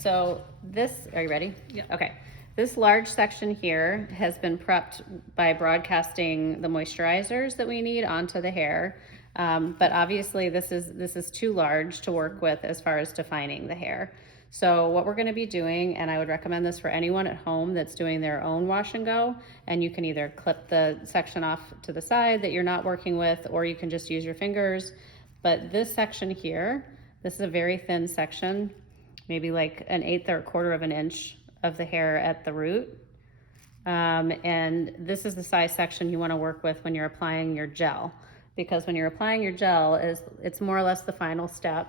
So this, are you ready? Yeah. Okay. This large section here has been prepped by broadcasting the moisturizers that we need onto the hair. But obviously this is too large to work with as far as defining the hair. So what we're gonna be doing, and I would recommend this for anyone at home that's doing their own wash and go, and you can either clip the section off to the side that you're not working with, or you can just use your fingers. But this section here, this is a very thin section, maybe like an 1/8 or 1/4 of an inch of the hair at the root. And this is the size section you want to work with when you're applying your gel, because when you're applying your gel, it's more or less the final step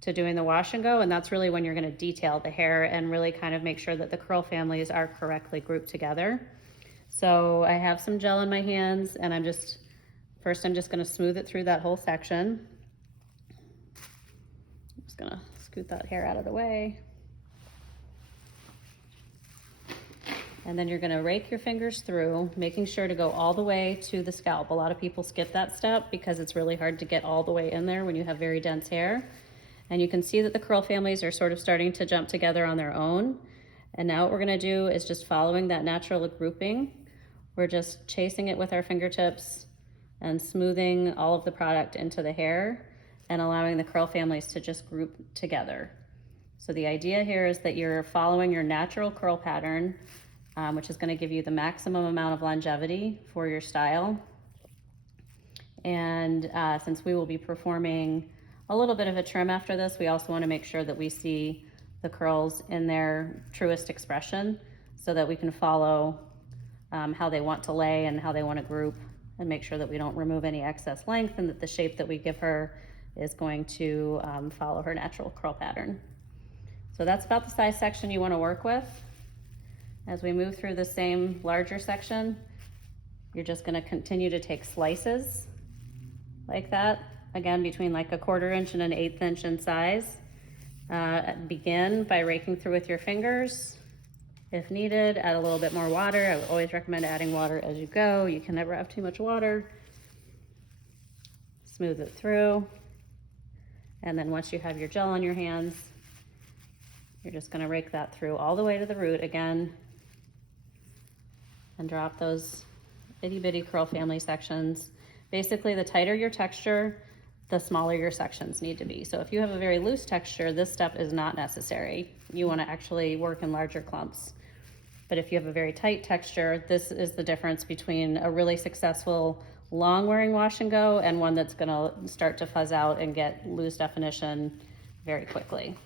to doing the wash and go, and that's really when you're going to detail the hair and really kind of make sure that the curl families are correctly grouped together. So I have some gel in my hands, and I'm just going to smooth it through that whole section. I'm just going to scoot that hair out of the way. And then you're gonna rake your fingers through, making sure to go all the way to the scalp. A lot of people skip that step because it's really hard to get all the way in there when you have very dense hair. And you can see that the curl families are sort of starting to jump together on their own. And now what we're gonna do is just following that natural grouping. We're just chasing it with our fingertips and smoothing all of the product into the hair and allowing the curl families to just group together. So the idea here is that you're following your natural curl pattern, which is going to give you the maximum amount of longevity for your style. And since we will be performing a little bit of a trim after this, we also want to make sure that we see the curls in their truest expression so that we can follow how they want to lay and how they want to group, and make sure that we don't remove any excess length and that the shape that we give her is going to follow her natural curl pattern. So that's about the size section you want to work with. As we move through the same larger section, you're just going to continue to take slices like that, again between like a 1/4 inch and an 1/8 inch in size. Begin by raking through with your fingers. If needed, add a little bit more water. I would always recommend adding water as you go. You can never have too much water. Smooth it through. And then once you have your gel on your hands, you're just going to rake that through all the way to the root again and drop those itty bitty curl family sections. Basically, the tighter your texture, the smaller your sections need to be. So if you have a very loose texture, this step is not necessary. You want to actually work in larger clumps. But if you have a very tight texture, this is the difference between a really successful long wearing wash and go and one that's going to start to fuzz out and get loose definition very quickly.